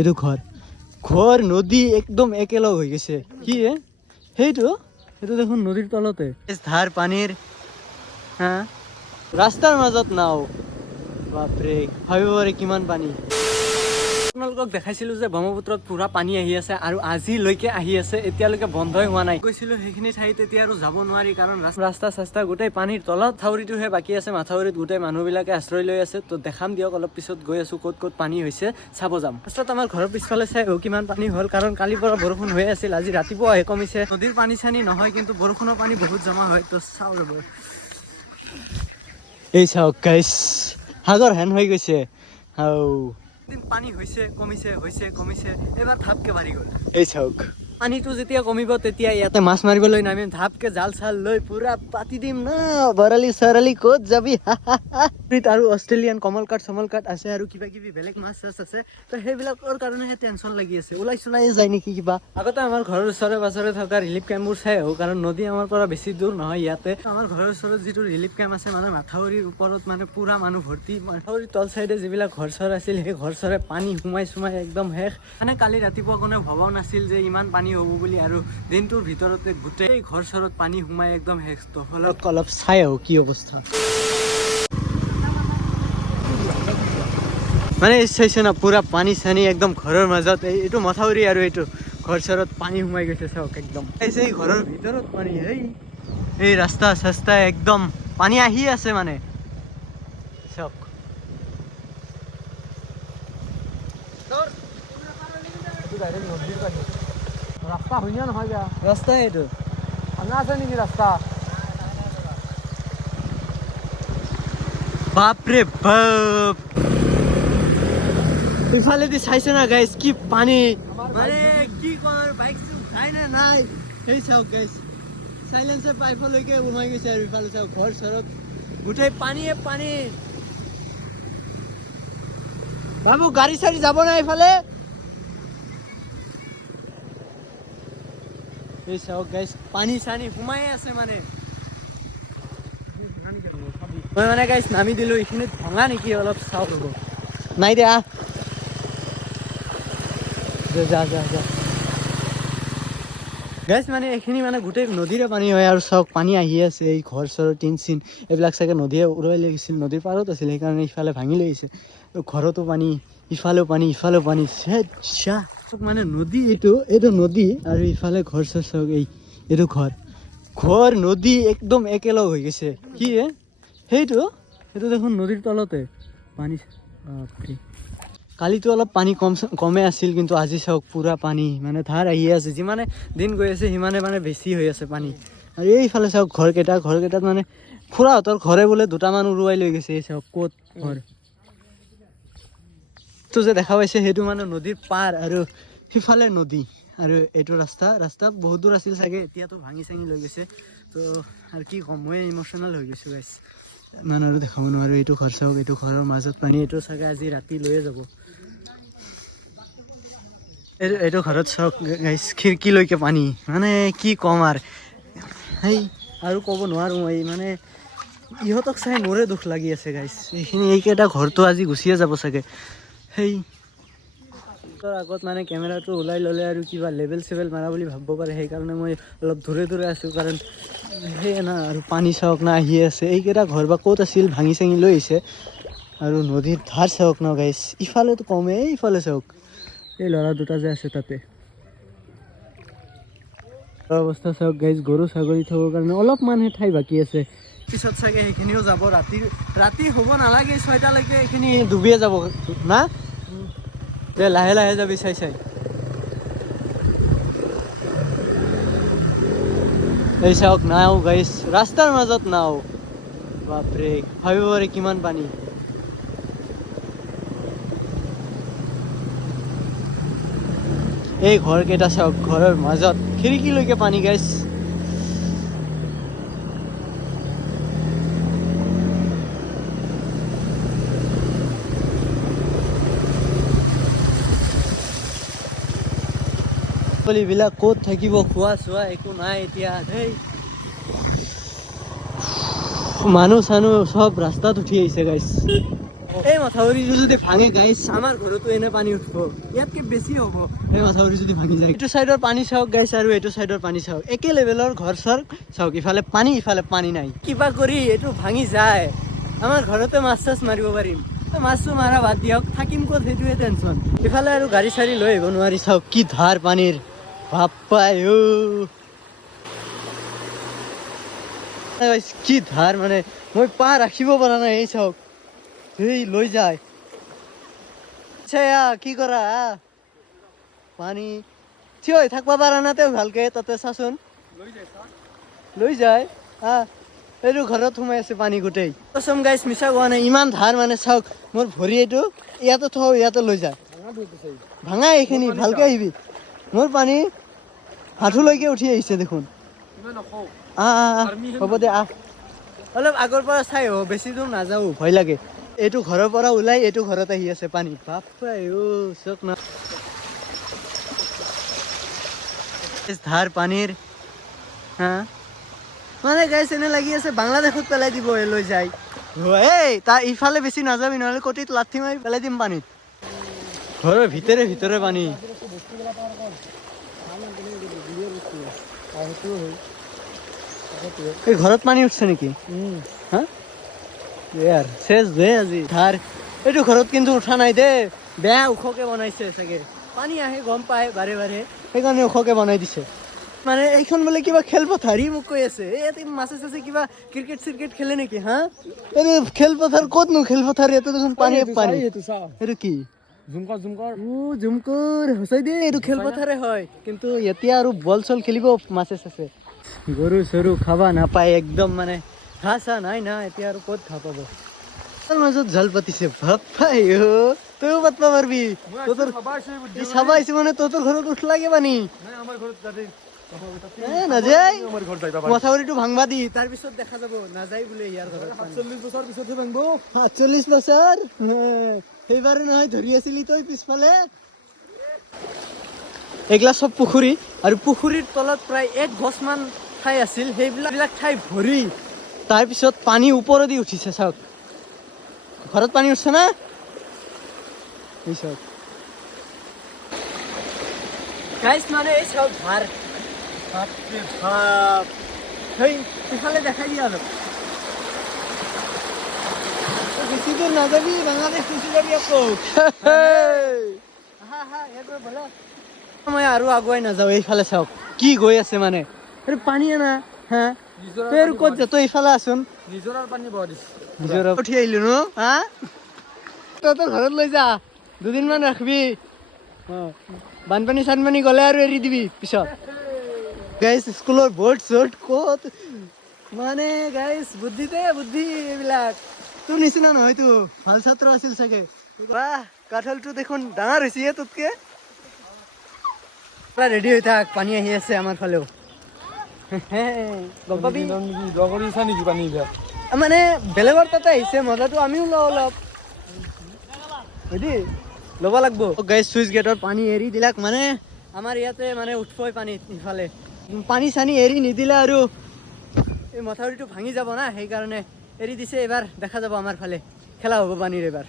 এইটো ঘৰ নদী একদম একেলগ হৈ গৈছে কি সেইটো দেখোন নদীৰ তলতে ধাৰ পানীৰ হা ৰাস্তাৰ মাজত নাও বাপৰে ভাবিব পাৰে কিমান পানী আপোনালোকক দেখাইছিলো যে ব্ৰহ্মপুত্ৰত পুৰা পানী আহি আছে আৰু আজিলৈকে আহি আছে এতিয়ালৈকে বন্ধই হোৱা নাই গৈছিলো সেইখিনি ঠাইত এতিয়া আৰু যাব নোৱাৰি কাৰণ ৰাস্তা গোটেই পানীৰ তলত মাথাউৰিটোহে বাকী আছে মাথাউৰিত গোটেই মানুহবিলাকে আশ্ৰয় লৈ আছে তো দেখাম দিয়ক অলপ পিছত গৈ আছো ক'ত পানী হৈছে চাব যাম ফাৰ্ষ্টত আমাৰ ঘৰৰ পিছফালে চাই কিমান পানী হ'ল কাৰণ কালিৰ পৰা বৰষুণ হৈ আছিল আজি ৰাতিপুৱা আহি কমিছে নদীৰ পানী চানী নহয় কিন্তু বৰষুণৰ পানী বহুত জমা হয় তো চাও ৰ'ব এই চাওক গাইছ সাগৰ হেন হৈ গৈছে পানী হৈছে কমিছে এবাৰ ধাপকে বাঢ়ি গ'ল এই চাওক পানীটো যেতিয়া কমিব তেতিয়া ইয়াতে মাছ মাৰিবলৈ নামিম ধাপকে জাল চাল লৈ পুৰা পাতি দিম না বৰালি চৰালি ক'ত যাবি আৰু অষ্ট্ৰেলিয়ান কমল কাট আছে আৰু কিবা কিবি বেলেগ মাছ চাছ আছে তো সেইবিলাকৰ কাৰণেহে টেনচন লাগি আছে ওলাই যায় নেকি কিবা আগতে আমাৰ ঘৰৰ ওচৰে পাজৰে থকা ৰিলিফ কেম্পবোৰ চাই আহোঁ কাৰণ নদী আমাৰ পৰা বেছি দূৰ নহয় ইয়াতে আমাৰ ঘৰৰ ওচৰত যিটো ৰিলিফ কেম্প আছে মানে মাথাউৰিৰ ওপৰত মানে পুৰা মানুহ ভৰ্তি মাথাউৰিৰ তল চাইডে যিবিলাক ঘৰ চৰ আছিল সেই ঘৰ চৰে পানী সোমাই একদম শেষ মানে কালি ৰাতিপুৱা কোনেও ভবাও নাছিল যে ইমান পানী হ'ব বুলি আৰু দিনটোৰ ভিতৰতে গোটেই ঘৰ চৰত পানী সোমাই একদম শেষ তো অলপ চাই আহোঁ কি অৱস্থা মানে চাইছে না পুৰা পানী চানী একদম ঘৰৰ মাজত এইটো মথাউৰি আৰু এইটো ঘৰ চৰত পানী সোমাই গৈছে চাওক একদম এই ঘৰৰ ভিতৰত পানী এই ৰাস্তা চাস্তা একদম পানী আহি আছে মানে চাওক ৰাস্তা হইনা নহয় বেয়া ৰাস্তা এইটো ভাঙা আছে নেকি ৰাস্তা বাপৰে বাপ ইফালেদি চাইছে না গাইছ কি পানী মানে কি কয় বাইক উঠাই নে নাই সেই চাওক গাইছ সাইলেন্সাৰ পাইপলৈকে সোমাই গৈছে আৰু ইফালে চাওক ঘৰ চৰত গোটেই পানীয়ে পানী বাবু গাড়ী চাড়ী যাব না ইফালে এই চাওক গাইছ পানী চানী সোমাই আছে মানে মই মানে গাইছ নামি দিলো এইখিনিত ভঙা নেকি অলপ চাওক ৰ'ব নাই দিয়া যা গাইছ মানে এইখিনি মানে গোটেই নদীৰে পানী হয় আৰু চাওক পানী আহি আছে এই ঘৰ চৰৰ টিন চিন এইবিলাক চাগে নদীয়ে উৰুৱাই লৈ গৈছিল নদীৰ পাৰত আছিল সেইকাৰণে ইফালে ভাঙি লৈ আহিছে ঘৰতো পানী ইফালেও পানী মানে নদী এইটো নদী আৰু ইফালে ঘৰ চৰ চাওক এইটো ঘৰ নদী একদম একেলগ হৈ গৈছে কি সেইটো দেখোন নদীৰ তলতে পানী কালিতো অলপ পানী কমে আছিল কিন্তু আজি চাওক পুৰা পানী মানে ধাৰ আহি আছে যিমানে দিন গৈ আছে সিমানে মানে বেছি হৈ আছে পানী আৰু এইফালে চাওক ঘৰকেইটাত মানে খুৰাহঁতৰ ঘৰে বোলে দুটামান উৰুৱাই লৈ গৈছে এই চাওক ক'ত ঘৰ তো যে দেখা পাইছে সেইটো মানে নদীৰ পাৰ আৰু সিফালে নদী আৰু এইটো ৰাস্তা বহুত দূৰ আছিল চাগে এতিয়াতো ভাঙি চাঙি লৈ গৈছে তো আৰু কি ক'ম মই ইম'চনেল হৈ গৈছোঁ গাইছ ইমান আৰু দেখাব নোৱাৰোঁ এইটো ঘৰ চাওক এইটো ঘৰৰ মাজত পানী এইটো চাগে আজি ৰাতি লৈয়ে যাব এইটো ঘৰত চাওক গাইছ খিৰিকীলৈকে পানী মানে কি ক'ম আৰু ক'ব নোৱাৰোঁ মই মানে ইহঁতক চাই মোৰে দুখ লাগি আছে গাইছ এইকেইটা ঘৰটো আজি গুচিয়ে যাব চাগে আগত মানে কেমেৰাটো ওলাই ল'লে আৰু কিবা লেবেল চেবেল মাৰা বুলি ভাবিব পাৰে সেইকাৰণে মই অলপ দূৰে আছোঁ কাৰণ সেয়ে না আৰু পানী চাওক না আহি আছে এইকেইটা ঘৰ বা ক'ত আছিল ভাঙি চাঙি লৈ আহিছে আৰু নদীৰ ধাৰ চাওক ন গাইছ ইফালেতো কমে ইফালে চাওক এই ল'ৰা দুটা যে আছে তাতে অৱস্থা চাওক গাইছ গৰু ছাগলী থ'বৰ কাৰণে অলপমানহে ঠাই বাকী আছে পিছত চাগে সেইখিনিও যাব ৰাতি হ'ব নালাগে 6টালৈকে এইখিনি ডুবিয়ে যাব না দে লাহে যাবি চাই এই চাওক নাও গাইছ ৰাস্তাৰ মাজত নাও বাপৰে ভাবিব পাৰে কিমান পানী এই ঘৰকেইটা চাওক ঘৰৰ মাজত খিৰিকীলৈকে পানী গাইছ বিলাক ক'ত থাকিব খোৱা চোৱা একো নাই এতিয়া মানুহ চানুহ চব ৰাস্তাত উঠি আহিছে গাইছ এই মাথাউৰিটো যদি ভাঙে গাইছ আমাৰ ঘৰতো এনে পানী উঠিব ইয়াতকে বেছি হ'ব এই মাথাউৰি যদি ভাঙি যায় এইটো চাইডৰ পানী চাওক গাইছ আৰু এইটো চাইডৰ পানী চাওক একে লেভেলৰ ঘৰ চৰ চাওক ইফালে পানী নাই কিবা কৰি এইটো ভাঙি যায় আমাৰ ঘৰতে মাছ চাছ মাৰিব পাৰিম মাছটো মাৰা বাদ দিয়ক থাকিম ক'ত সেইটোৱে টেনশ্যন ইফালে আৰু গাড়ী চাড়ী লৈ আহিব নোৱাৰি চাওক কি ধাৰ পানীৰ বাপ্পাই কি ধাৰ মানে মই পাৰ ৰাখিব পৰা নাই এই চাওক এই লৈ যায় কি কৰা পানী থিয় হৈ থাকিব পাৰা না তেওঁ ভালকে তাতে চাচোন লৈ যায় এইটো ঘৰত সোমাই আছে পানী গোটেই কচম গাইছ মিছা কোৱা নাই ইমান ধাৰ মানে চাওক মোৰ ভৰি এইটো ইয়াতে থওঁ ইয়াতে লৈ যায় ভাঙা এইখিনি ভালকে আহিবি মোৰ পানী হাঁঠুলৈকে উঠি আহিছে দেখোন হ'ব দে অলপ আগৰ পৰা চাই বেছি দূৰ নাযাওঁ ভয় লাগে এইটো ঘৰৰ পৰা ওলাই এইটো ঘৰত আহি আছে পানী বাপৰে চক না ধাৰ পানীৰ মানে গাইছ এনে লাগি আছে বাংলাদেশত পেলাই দিব লৈ যায় এই তাৰ ইফালে বেছি নাযাবি নহ'লে কটিত লাঠি মাৰি পেলাই দিম পানীত ঘৰৰ ভিতৰে পানী এই ঘৰত পানী উঠছে নেকি চেচ দে আজি ধাৰ এইটো ঘৰত কিন্তু উঠা নাই দে বেয়া ওখকে বনাইছে চাগে পানী আহে গম পায় বাৰে সেইকাৰণে ওখকে বনাই দিছে মানে এইখন বোলে কিবা খেলপথাৰ মোক কৈ আছে ইয়াতে মাছে চাছে কিবা ক্ৰিকেট চিৰকেট খেলে নেকি এইটো খেলপথাৰ ক'তনো খেলপথাৰ ইয়াতে দেখোন পানী এইটো কি জুমকৰ সঁচাই দেই এইটো খেলপথাৰে হয় কিন্তু এতিয়া আৰু বল চল খেলিব মাছে চাছে গৰু চৰু খাবা নাপায় একদম মানে ঘাঁহ চাহ নাই না এতিয়া আৰু ক'ত ঘাঁহ পাব তাৰ মাজত জাল পাতিছে বাপ্পাই তইও পাতবা পাৰবি চাবা আহিছে মানে তহঁতৰ ঘৰত উঠলাগে পানী নাযায় মথাউৰিটো ভাঙবা দি তাৰ পিছত দেখা যাব নাযায় বোলে ইয়াৰ ঘৰত 47 বছৰ পিছতহে ভাঙব 47 বছৰ সেইবাৰো নহয় ধৰি আছিলি তই পিছফালে এইগিলা চব পুখুৰী আৰু পুখুৰীৰ তলত প্ৰায় 1 গছমান ঠাই আছিল সেইবিলাক ঠাই ভৰি তাৰপিছত পানী ওপৰেদি উঠিছে চাওক ঘৰত পানী উঠছে না গাইছ মানে এই চাওক ধাৰ বাপৰে বাপ ইফালে দেখাই দিয়া অলপ বেছি দূৰ নাযাবি বাংলাদেশ গুচি যাবি আকৌ মই আৰু আগুৱাই নাযাওঁ এইফালে চাওক কি গৈ আছে মানে এইটো পানী আনা তোৰ ক'ত যা তই এইফালে আছোন নিজৰাৰ পানী বৰ দিছে নিজৰা উঠি আহিলো ন তহঁতৰ ঘৰত লৈ যা দুদিনমান ৰাখবি বানপানী চানপানী গ'লে আৰু এৰি দিবি পিছত গাইছ স্কুলৰ বৰ্ড চৰ্ড ক'ত মানে গাইছ বুদ্ধি এইবিলাক তোৰ নিচিনা নহয়তো ভাল ছাত্ৰ আছিল চাগে বাহ কাঠলটো দেখোন ডাঙৰ হৈছে তোতকে ৰেডি হৈ থাক পানী আহি আছে আমাৰ ফালেও গম পাবি মানে বেলেগৰ তাতে আহিছে মজাটো আমিও লওঁ অলপ ল'ব লাগব গাইছ চুইচ গেটৰ পানী এৰি দিলাক মানে আমাৰ ইয়াতে মানে উঠবই পানী ইফালে পানী চানী এৰি নিদিলে আৰু এই মথাউৰিটো ভাঙি যাব না সেইকাৰণে এৰি দিছে এবাৰ দেখা যাব আমাৰ ফালে খেলা হ'ব পানীৰ এবাৰ